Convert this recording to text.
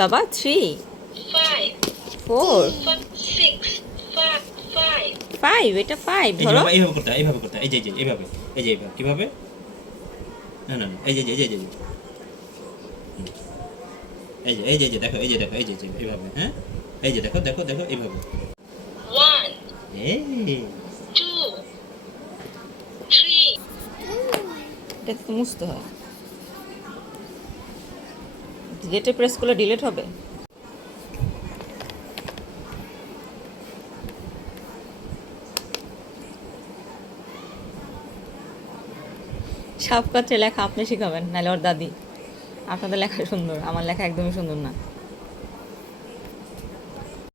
বাবা? 3 5 4 6 5 5, এটা 5 এই যে ধরো। বাবা এইভাবে করতে হয়, এইভাবে করতে হয়, এই যে এইভাবে, এই যে এইভাবে কিভাবে, না না না, এই যে এই যে এই যে এই যে দেখো, এই যে দেখো, এই যে এইভাবে, হ্যাঁ, এই যে দেখো দেখো দেখো এইভাবে, 1 এই 2 3 এটা তো মুছতে হয়। ডিলেটে প্রেস করলে ডিলেট হবে। সাফকাত্রে লেখা আপনি শিখাবেন, নাহলে ওর দাদি। আপনাদের লেখা সুন্দর, আমার লেখা একদমই সুন্দর না।